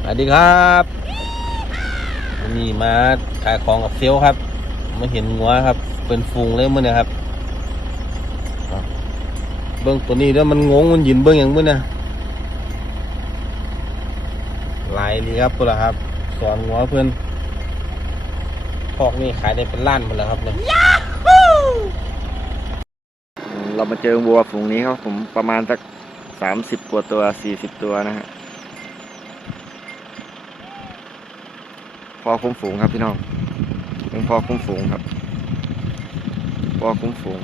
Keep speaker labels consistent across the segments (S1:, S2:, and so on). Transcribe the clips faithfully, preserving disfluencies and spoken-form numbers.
S1: สวัสดีครับวันนี้มาขายของกับเซลครับมาเห็นงัวครับเป็นฟูงเลยมื่อเนี่ยครับเบื้องตัวนี้แล้วมันงงมันยืนเบื้องอย่างมื่อเนี่ยลายดีครับตัวละครับสอนงัวเพื่อนพอกนี่ขายได้เป็นล้านหมดแล้วครับเนี่ย
S2: เรามาเจอวัวฝูงนี้ครับผมประมาณสักสามสิบกว่าตัวสี่สิบตัวนะฮะพอคุ้มฝูงครับพี่น้องเป็นพอคุ้มฝูงครับพอคุ้มฝูง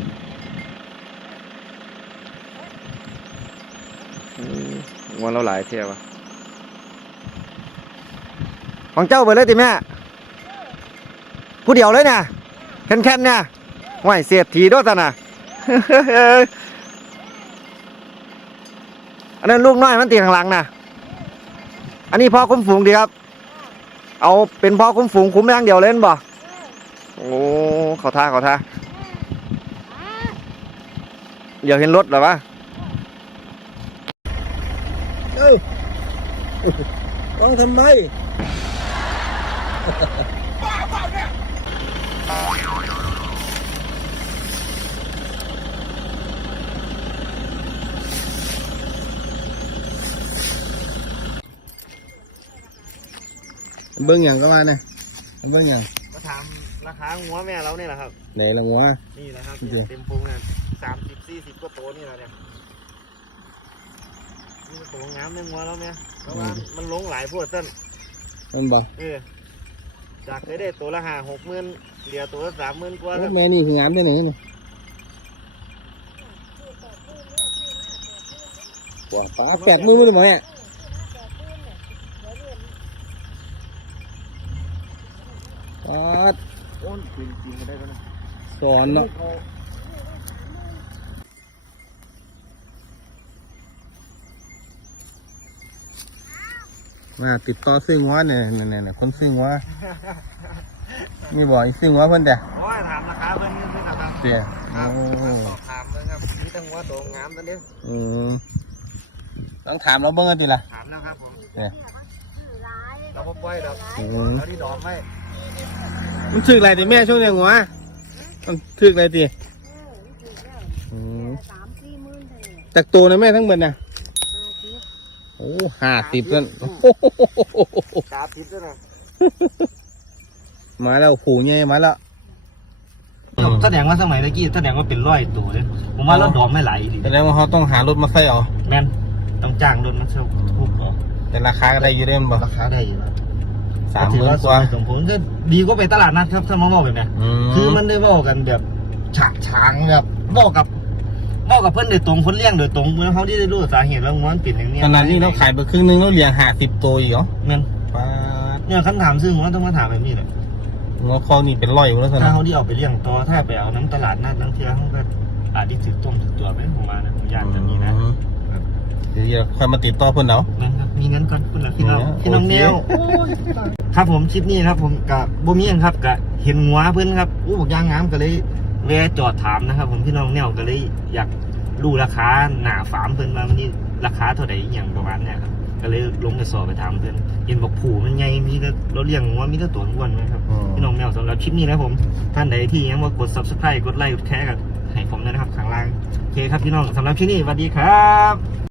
S2: วัวเราหลายเที่ยววะของเจ้าไปเลยติแม่ผู้เดียวเลยเนี่ยแค่นๆเนี่ยห่วยเสียดทีด้วยจ้ะนะอันนั้นลูกน้อยมันตีข้างหลังนะอันนี้พ่อคุ้มฝูงดีครับเอาเป็นพ่อคุ้มฝูงคุ้มอย่างเดียวเล่นบ่โอ้เขาท่าเขาท่าเดี๋ยวเห็นรถหรอวะ
S1: เอ้าต้องทำไมเบิ้งอย่างก็ว่านะเบิ้งอย่าง
S2: มาถามราคาหัวแม่เราเนี่ยแหละครับ
S1: ไหนละงัว
S2: นี่แหละครับเต็มพุงเนี่ยสามสิบสี่สิบก็โตนี่แหละเนี่ยนี่โตงามเนี่ยงัวเราเนี่ยเพราะว่ามันลงหลายพวกต้น
S1: มันบ่
S2: เออจากเคยได้ตัวละห้าหกหมื่นเดียวตัวละสามหมื่นกว่า
S1: แม่นี่คืองามได้ไหนเนี่ยว้าตาแปดมือมั้ยเนี่ยปัด
S2: โอนจริงจริงได้ก็นะ
S1: สอนเนาะมาติดต่อซื้องัวเนี่ยเนี่ยคนซื้องัวมีบ่อยซื้องัวเพิ่นแต่
S2: โอ้ยถามราคาเพิ่นนี่ครับ
S1: เตี้ย
S2: โอ้สอบถามเพิ่นครับมีตั้งงัวโตงามตอนนี้
S1: อืมต้องถามเราเบิ่งกันดิล่ะ
S2: ถามแล้วครับผม
S1: เนี่ย
S2: เราบ่ปล่อยดอกเราที่ดอกไว้
S1: มันถึกอะไรติแม่ช่วงเนี้ยงัวมันถึกอะไรติจากตัวนะแม่ทั้งหมดนะโอ้ห้าสิบนั่น
S2: สามสิบด้วยนะ
S1: มาแล้วขู่เงี้ยมาแล้ว
S2: แสดงว่าสมัยเมื่อกี้แสดงว่าเป็นร้อยตัวเลยผมว่ารถดอมไม่ไหลดิ
S1: แสดงว่าเขาต้องหารถมาใส่เอา
S2: แม่นต้องจ้างรถมาเช่าทุกเอา
S1: แต่ราคาก็ได้อยู่เด้มั้ง
S2: ราคาได้อยู่
S1: สามหมื่นกว่า
S2: สมผลก็ดีก็ไปตลาดนัดครับถ้ามาบอกแบบนี้คือมันได้บอกกันแบบฉากฉางแบบบอกกับบอกกับเพื่อนโดยตรงคนเลี้ยงโดยตรงเมื่อเขาที่ได้รู้สาเหตุแล้วมันปิดอย่างนี้
S1: ขนาดนี้เราขายไปครึ่งนึงเราเลี้ยงห้าสิบตัวอีกเหรอ
S2: เงินเนี่ยคำถามซึ่งผมต้องมาถามแบบนี้เลย
S1: งัวคอนี่เป็นร้อยอยู่แล้ว
S2: ถ้าเขาที่เอาไปเลี้ยงต่อถ้าไปเอาน้ำตลาดนัดน้ำเที่ยวเขาก็อาจจะถือต้มถือตัวไปผมว่านะผมอยากจะมีนะ
S1: เดี๋ยวค่อยมาติดต่อเพื่อนเอา
S2: มีเงินก่อนคุณล่ะพี่น้องพี่น้องแนวครับผมคลิปนี้ครับผมกับบ่มีครับกับเห็นงัวเพื่อนครับอู้บอกย่างงามก็เลยแวะจอดถามนะครับผมพี่น้องแนวก็เลยอยากรู้ราคาหนาฟาร์มเพื่อนมาวันนี้ราคาเท่าไหร่อย่างประมาณเนี้ยครับก็เลยลงไปสอบไปถามเพื่อนเห็นบอกผูมันใหญ่มีแต่เราเลี้ยงงัวมีแต่ตัวอ้วนนะครับพี่น้องแนวสำหรับคลิปนี้นะผมท่านใดที่ยังว่ากด ซับสไครบ์ กดไลค์กดแชร์กันให้ผมนะครับข้างล่างโอเคครับพี่น้องสำหรับคลิปนี้สวัสดีครับ